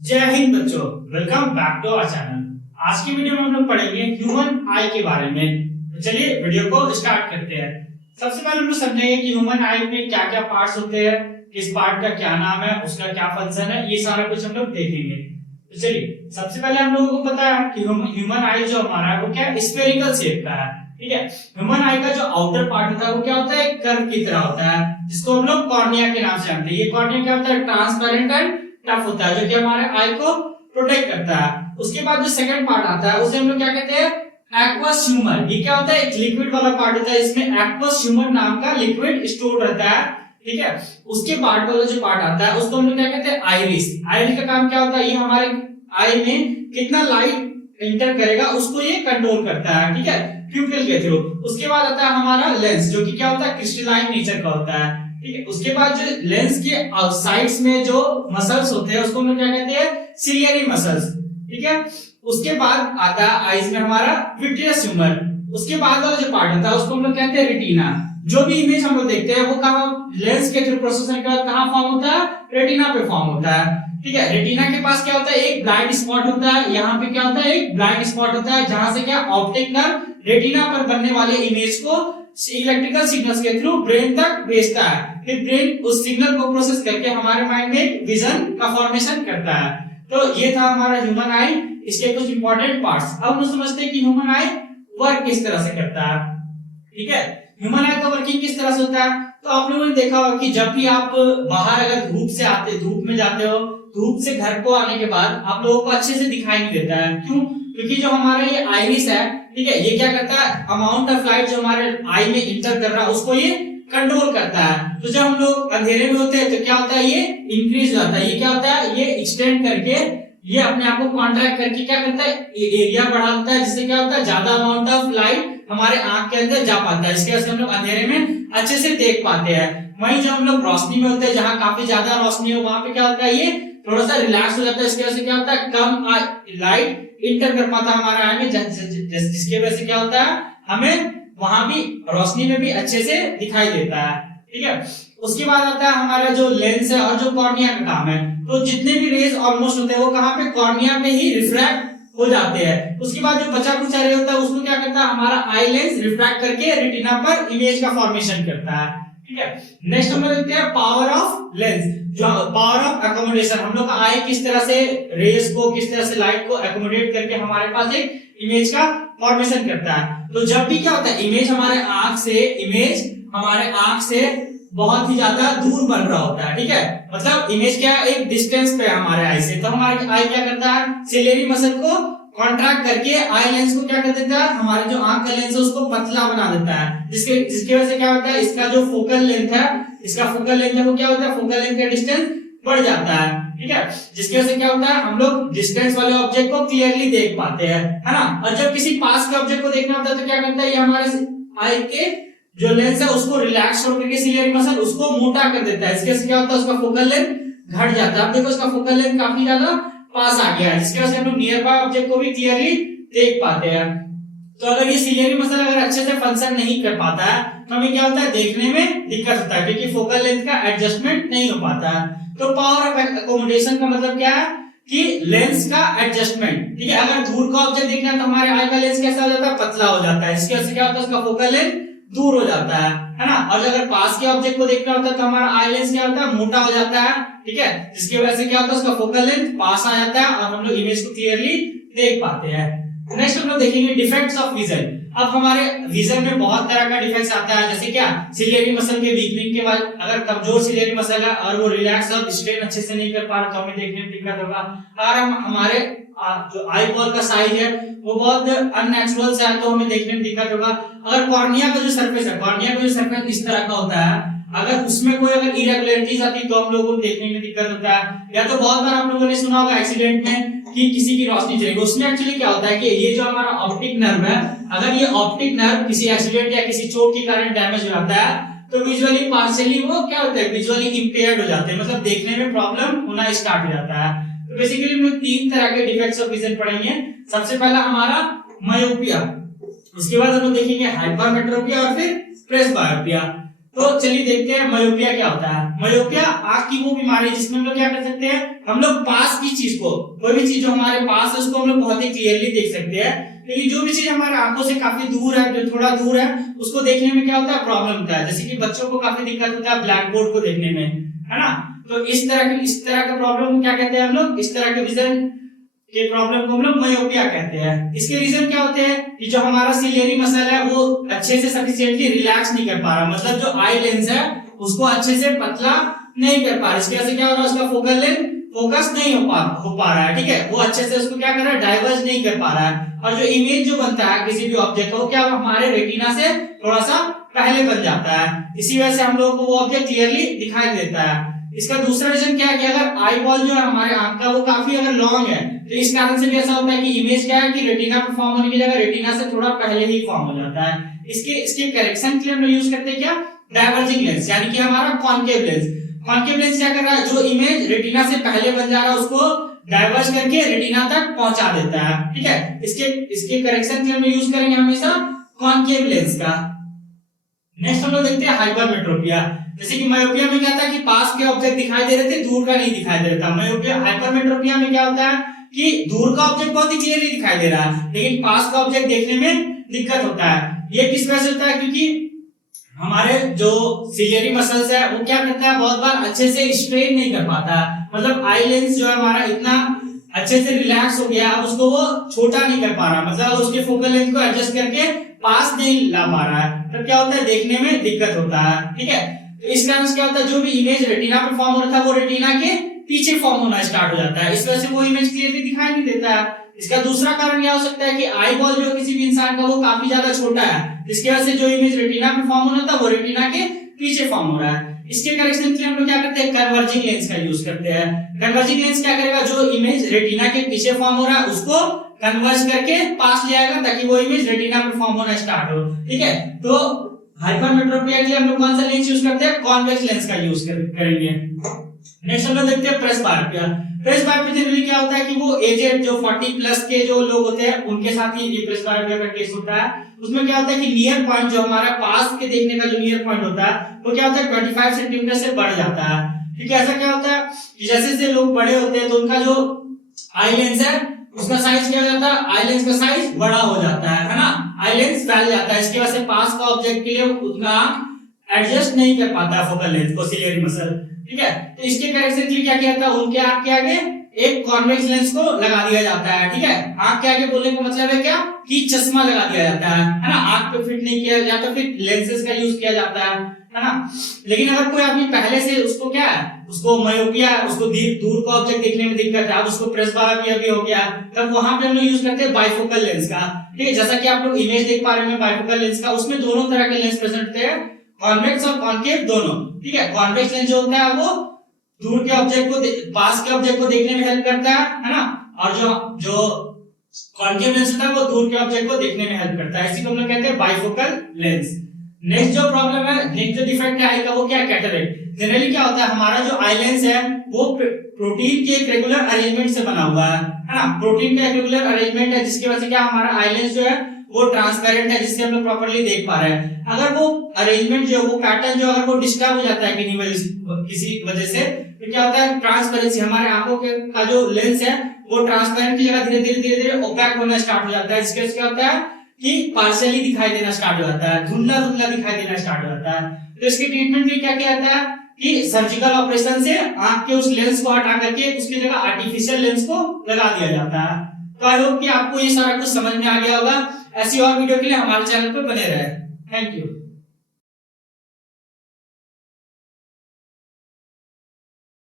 जय हिंद बच्चों, welcome back to our channel. आज की वीडियो में हम लोग पढ़ेंगे ह्यूमन आई के बारे में। तो चलिए वीडियो को स्टार्ट करते हैं। सबसे पहले हम लोग समझेंगे कि ह्यूमन आई में क्या क्या पार्ट्स होते हैं, किस पार्ट का क्या नाम है, उसका क्या फंक्शन है, ये सारा कुछ हम लोग देखेंगे। तो चलिए सबसे पहले हम लोगों को पता है कि ह्यूमन आई जो हमारा है वो क्या स्फेरिकल शेप का है। ठीक है, ह्यूमन आई का जो आउटर पार्ट होता है वो क्या होता है, कर्व की तरह होता है, जिसको हम लोग कॉर्निया के नाम से जानते हैं। ये कॉर्निया क्या होता है, ट्रांसपेरेंट एंड टफ होता है, जो कि हमारे आई को प्रोटेक्ट करता है। उसके बाद जो सेकंड पार्ट आता है उसे हम लोग क्या कहते हैं, एक्वस ह्यूमर। ये क्या होता है, एक लिक्विड वाला पार्ट होता है, इसमें एक्वस ह्यूमर नाम का लिक्विड स्टोर रहता है। ठीक है, उसके बाद वाला जो पार्ट आता है उसको हम लोग क्या कहते हैं, आइरिस। आइरिस का काम क्या होता है, ये हमारे आई में कितना लाइट एंटर करेगा उसको ये कंट्रोल करता है। ठीक है, प्यूपिल के थ्रू। उसके बाद आता है हमारा लेंस, जो कि क्या होता है, क्रिस्टलाइन नेचर का होता है। ठीक है, उसके बाद जो लेंस के साइड्स में जो मसल्स होते हैं उसको हम लोग क्या कहते हैं, सिलियरी मसल्स। ठीक है, उसके बाद आता है आईज में हमारा विट्रियस ह्यूमर। उसके बाद वाला जो पार्ट होता है उसको हम लोग कहते हैं रेटिना। जो भी इमेज हम लोग देखते हैं वो कहां, लेंस के थ्रू प्रोसेसर के बाद कहां फॉर्म होता है, रेटिना पे फॉर्म होता है। ठीक है, रेटिना के पास क्या होता है, एक ब्लाइंड स्पॉट होता है। यहाँ पे क्या होता है, एक ब्लाइंड स्पॉट होता है, जहां से क्या ऑप्टिक नर्व रेटिना पर बनने वाले इमेज को इलेक्ट्रिकल सिग्नल्स के थ्रू ब्रेन तक भेजता है। फिर ब्रेन उस सिग्नल को प्रोसेस करके हमारे माइंड में विजन का फॉर्मेशन करता है। तो ये था हमारा ह्यूमन आई, इसके कुछ इंपॉर्टेंट पार्ट्स। अब हम समझते हैं कि ह्यूमन आई वर्क किस तरह से करता है। ठीक है, ह्यूमन आई का वर्किंग किस तरह से होता है। तो आप लोगों ने देखा होगा कि जब भी आप बाहर अगर धूप से आते, धूप में जाते हो, धूप से घर को आने के बाद आप लोगों को अच्छे से दिखाई नहीं देता है। क्यों? क्योंकि जो हमारा ये आइरिस है, ठीक है, ये क्या करता है, अमाउंट ऑफ लाइट जो हमारे आई में इंटर कर रहा है उसको ये कंट्रोल करता है। तो जब हम लोग अंधेरे में होते हैं तो क्या होता है, ये इंक्रीज होता है। ये क्या होता है, ये एक्सटेंड करके, ये अपने आप को कॉन्ट्रैक्ट करके क्या करता है, एरिया बढ़ाता है, जिससे क्या होता है, ज्यादा अमाउंट ऑफ लाइट हमारे आंख के अंदर जा पाता है। इसके वजह से हम लोग अंधेरे में अच्छे से देख पाते हैं। वहीं जब हम लोग रोशनी में होते हैं, जहां काफी ज्यादा रोशनी हो, वहां पे क्या होता है, ये थोड़ा सा रिलैक्स हो जाता है। इसकी वजह से क्या होता है, कम लाइट इंटर कर पाता है हमारे आई में, जिसकी वजह से क्या होता है, हमें वहां भी रोशनी में भी अच्छे से दिखाई देता है। ठीक है, उसके बाद आता है हमारा जो लेंस है और जो कॉर्निया का काम है। तो जितने भी रेज ऑलमोस्ट होते हैं वो कहां पे, कॉर्निया पे ही रिफ्रैक्ट हो जाते हैं। उसके बाद जो बचा कुछ रे होता है उसको क्या करता है, हमारा आई लेंस रिफ्रैक्ट करके रेटिना पर इमेज का फॉर्मेशन करता है। ठीक है, नेक्स्ट हम लोग देखते हैं पावर ऑफ लेंस, जो पावर ऑफ एकोमोडेशन। हम लोग का आई किस तरह से रेज को, किस तरह से लाइट को एकोमोडेट करके हमारे पास एक इमेज का फॉर्मेशन करता है। तो जब भी क्या होता है, इमेज हमारे आंख से बहुत ही ज्यादा दूर बन रहा होता है। ठीक है, मतलब इमेज क्या एक डिस्टेंस पे है हमारे आई से, तो हमारे आई क्या करता है, सिलेरी मसल को कॉन्ट्रैक्ट करके आई लेंस को क्या कर देता है, हमारे जो आंख का लेंस है उसको पतला बना देता है। जिसकी वजह से क्या होता है, इसका जो फोकल लेंथ है वो क्या होता है, फोकल लेंथ का डिस्टेंस बढ़ जाता है। ठीक है, जिसकी वजह से क्या होता है, हम लोग डिस्टेंस वाले ऑब्जेक्ट को क्लियरली देख पाते हैं, है ना। और जब किसी पास के ऑब्जेक्ट को देखना होता है तो क्या करता है, ये हमारे आई के जो लेंस है उसको रिलैक्स करके सिलियरी मसल उसको मोटा कर देता है। इसके से क्या होता है, उसका फोकल लेंथ घट जाता है। अब देखो उसका फोकल लेंथ काफी ज्यादा पास आ गया है, जिसकी वजह से हम लोग नियर बाय ऑब्जेक्ट को भी क्लियरली देख पाते हैं। तो अगर ये सिलियरी मसल अगर अच्छे से फंक्शन नहीं कर पाता है तो हमें क्या होता है, देखने में दिक्कत होता है, क्योंकि फोकल लेंथ का एडजस्टमेंट नहीं हो पाता है। तो पावर ऑफ एकोमोडेशन का मतलब क्या है, कि लेंस का एडजस्टमेंट। ठीक है, अगर दूर का ऑब्जेक्ट देखना है तो हमारे आई का लेंस कैसा हो जाता है, पतला हो जाता है। इसकी वजह से क्या होता है, उसका फोकल लेंथ दूर हो जाता है ना। और अगर पास के ऑब्जेक्ट को देखना होता है तो हमारा आई लेंस क्या होता है, मोटा हो जाता है। ठीक है, जिसकी वजह से क्या होता है, उसका फोकल लेंथ पास आ जाता है और हम लोग इमेज को क्लियरली देख पाते हैं। नेक्स्ट हम लोग देखेंगे डिफेक्ट्स ऑफ विजन। अब हमारे विजन में बहुत तरह का डिफेक्ट्स आता है, जैसे क्या, सिलियरी मसल के वीकनिंग के बाद अगर कमजोर सिलियरी मसल है और वो रिलैक्स और स्ट्रेन अच्छे से नहीं कर पा रहा तो हमें देखने में दिक्कत होगा। और हम हमारे जो आई बॉल का साइज है वो बहुत अननेचुरल सा है तो हमें देखने में दिक्कत होगा। अगर कॉर्निया का जो सरफेस है, कॉर्निया का जो सरफेस इस तरह का होता है, अगर उसमें कोई अगर इरेगुलरिटीज आती तो हम लोगों को देखने में दिक्कत होता है। या तो बहुत बार आप लोगों ने सुना होगा एक्सीडेंट में कि किसी की रोशनी चली गई, उसमें एक्चुअली क्या होता है कि ये जो हमारा ऑप्टिक नर्व है, अगर ये ऑप्टिक नर्व किसी एक्सीडेंट या किसी चोट के कारण डैमेज हो जाता है तो विजुअली पार्शियली वो क्या होता है, विजुअली इंपेयर्ड हो जाते हैं, मतलब देखने में प्रॉब्लम होना स्टार्ट हो जाता है। तो बेसिकली हम लोग तीन तरह के डिफेक्ट्स ऑफ विजन पढ़ेंगे। सबसे पहला हमारा मायोपिया, उसके बाद हम लोग देखेंगे हाइपरमेट्रोपिया और फिर प्रेसबायोपिया। तो चलिए देखते हैं मायोपिया क्या होता है। मायोपिया आंख की वो बीमारी है जिसमें हम लोग क्या कर सकते हैं, हम लोग पास की चीज को, कोई भी चीज जो हमारे पास है उसको हम लोग बहुत ही क्लियरली देख सकते हैं, लेकिन जो भी चीज हमारे आंखों से काफी दूर है, जो थोड़ा दूर है, उसको देखने में क्या होता है, प्रॉब्लम होता है। जैसे कि बच्चों को काफी दिक्कत होता है ब्लैक बोर्ड को देखने में, है ना। तो इस तरह का प्रॉब्लम को क्या कहते हैं हम लोग, इस तरह के विजन के प्रॉब्लम को हम लोग मायोपिया कहते हैं। इसके रीजन क्या होते हैं कि जो हमारा सिलियरी मसल है वो अच्छे से सफिशिएंटली रिलैक्स नहीं कर पा रहा, मतलब जो आई लेंस है उसको अच्छे से पतला नहीं कर पा रहा। इसकी वजह से क्या हो रहा है, उसका फोकल लेंथ फोकस नहीं हो पा रहा है, ठीक है। वो अच्छे से उसको क्या कर रहा है, डाइवर्ज नहीं कर पा रहा है, और जो इमेज जो बनता है किसी भी ऑब्जेक्ट का वो क्या हमारे रेटिना से थोड़ा सा पहले बन जाता है। इसी वजह से हम लोगों को वो ऑब्जेक्ट क्लियरली दिखाई देता है। इसका दूसरा रीजन क्या है कि अगर आई बॉल जो है हमारे आंख का वो काफी अगर लॉन्ग है तो इस कारण से भी ऐसा होता है कि इमेज क्या है कि रेटिना पर फॉर्म होने की जगह रेटिना से थोड़ा पहले ही फॉर्म हो जाता है। इसके करेक्शन के लिए हम लोग यूज करते हैं क्या, डाइवर्जिंग लेंस, यानी कि हमारा कॉन्केव लेंस। कॉन्केव लेंस क्या कर रहा है, जो इमेज रेटिना से पहले बन जा रहा है उसको डाइवर्ज करके रेटिना तक पहुंचा देता है, ठीक है। इसके करेक्शन के लिए हम यूज करेंगे हमेशा कॉन्केव लेंस का। नेक्स्ट हम लोग देखते हैं हाइपरमेट्रोपिया। जैसे कि मायोपिया में क्या था कि पास के ऑब्जेक्ट दिखाई दे रहे थे, दूर का नहीं दिखाई दे रहा था। मायोपिया हाइपरमेट्रोपिया में क्या होता है कि दूर का ऑब्जेक्ट बहुत ही क्लियरली दिखाई दे रहा है, लेकिन पास का ऑब्जेक्ट देखने में दिक्कत होता है। ये किस वजह से होता है, क्योंकि हमारे जो सिलियरी मसल्स है वो क्या करता है, बहुत बार अच्छे से स्ट्रेन नहीं कर पाता, मतलब आई लेंस जो है हमारा इतना अच्छे से रिलैक्स हो गया, अब उसको वो छोटा नहीं कर पा रहा, मतलब उसके फोकल लेंथ को एडजस्ट करके पास नहीं ला पा रहा है, तो क्या होता है देखने में दिक्कत होता है, ठीक है। तो इस कारण से क्या होता है, जो भी इमेज रेटिना पे फॉर्म हो रहा था वो रेटिना के पीछे फॉर्म होना स्टार्ट हो जाता है, इस वजह से वो इमेज क्लियरली दिखाई नहीं देता है। इसका दूसरा कारण क्या हो सकता है कि आई बॉल जो किसी भी इंसान का वो काफी ज्यादा छोटा है, जिसकी वजह से जो इमेज रेटिना पे फॉर्म होना था वो रेटिना के पीछे फॉर्म हो रहा है। इसके करेक्शन के लिए हम लोग क्या करते हैं, कन्वर्जिंग लेंस का यूज करते हैं। कन्वर्जिंग लेंस क्या करेगा, जो इमेज रेटिना के पीछे फॉर्म हो रहा है उसको कन्वर्ज करके पास ले आएगा ताकि वो इमेज रेटिना पे फॉर्म होना स्टार्ट हो, ठीक है। तो हाइपरमेट्रोपिया के लिए हम लोग कौन सा लेंस यूज करते हैं, कॉन्वेक्स लेंस का यूज करेंगे। नेक्स्ट हम लोग देखते हैं प्रेसबायोपिया। प्रेसबायोपिया जनरली क्या होता है कि वो एजेड जो 40 प्लस के जो लोग होते हैं उनके साथ ही ये प्रेसबायोपिया का केस होता है। उसमें क्या होता है कि नियर पॉइंट जो हमारा पास के देखने का जो नियर पॉइंट होता है वो क्या होता है 25 सेंटीमीटर से बढ़ जाता है, ठीक है। ऐसा क्या होता है कि जैसे जैसे लोग बड़े होते हैं तो उनका जो आई लेंस है उसका साइज क्या हो जाता है, आई लेंस का साइज बड़ा हो जाता है ना, आई लेंस फैल जाता है। इसकी वजह से पास का ऑब्जेक्ट के लिए उतना एडजस्ट नहीं कर पाता फोकल लेंथ को सिलियरी मसल, ठीक है। तो इसके करेक्शन के लिए क्या किया जाता है, उनके आंख के आगे एक कॉन्वेक्स लेंस को लगा दिया जाता है, ठीक है। आंख के आगे बोलने का मतलब है क्या कि चश्मा लगा दिया जाता है ना, आंख पे फिट नहीं किया जाता तो फिर लेंसेज का यूज किया जाता है ना। लेकिन अगर कोई आदमी पहले से उसको क्या है, उसको मायोपिया, उसको दूर का ऑब्जेक्ट देखने में दिक्कत है, अब उसको प्रेसबायोपिया भी हो गया, तब वहां पे हम लोग यूज करते हैं बाइफोकल लेंस का, ठीक है। जैसा कि आप लोग इमेज देख पा रहे हैं बाइफोकल लेंस का, उसमें दोनों तरह के लेंस प्रेजेंट होते हैं, कॉन्वेक्स और कॉन्केव दोनों, ठीक है। कॉन्वेक्स लेंस जो होता है वो दूर के ऑब्जेक्ट को पास के ऑब्जेक्ट को देखने में हेल्प करता है ना, और जो कॉन्केव लेंस होता है वो दूर के ऑब्जेक्ट को देखने में हेल्प करता है, इसी को हम लोग कहते हैं बाइफोकल लेंस। नेक्स्ट जो प्रॉब्लम है, नेक्स्ट जो डिफेक्ट है आई का वो क्या है, कैटरेक्ट। जनरली क्या होता है, हमारा जो आई लेंस है वो प्रोटीन के एक रेगुलर अरेंजमेंट से बना हुआ है ना, प्रोटीन का एक रेगुलर अरेंजमेंट है जिसकी वजह से क्या हमारा आई लेंस जो है वो ट्रांसपेरेंट है, जिससे हम लोग प्रॉपर्ली देख पा रहे हैं। अगर वो अरेंजमेंट जो वो पैटर्न जो अगर वो डिस्टर्ब हो जाता है किसी वजह से, तो क्या होता है ट्रांसपेरेंसी, हमारे आंखों के का जो लेंस है वो ट्रांसपेरेंट की जगह धीरे धीरे ओपैक होना स्टार्ट हो जाता है। इसके क्या होता है कि पार्शियली दिखाई देना स्टार्ट हो जाता है, धुंधला धुंधला दिखाई देना स्टार्ट हो जाता है। तो इसके ट्रीटमेंट में क्या किया जाता है कि सर्जिकल ऑपरेशन से आंख के उस लेंस को हटा करके उसकी जगह आर्टिफिशियल लेंस को लगा दिया जाता है। तो आई होप कि आपको ये सारा कुछ समझ में आ गया होगा। ऐसी और वीडियो के लिए हमारे चैनल पर बने रहे। Thank you.